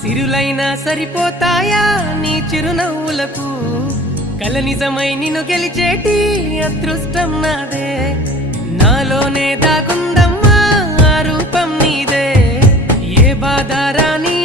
సిరులైనా సరిపోతాయా నీ చిరునవ్వులకు కల నిజమై నిన్ను గెలిచేటి అదృష్టం నాదే నాలోనే దాగుందమ్మా ఆ రూపం నీదే ఏ బాధ రాని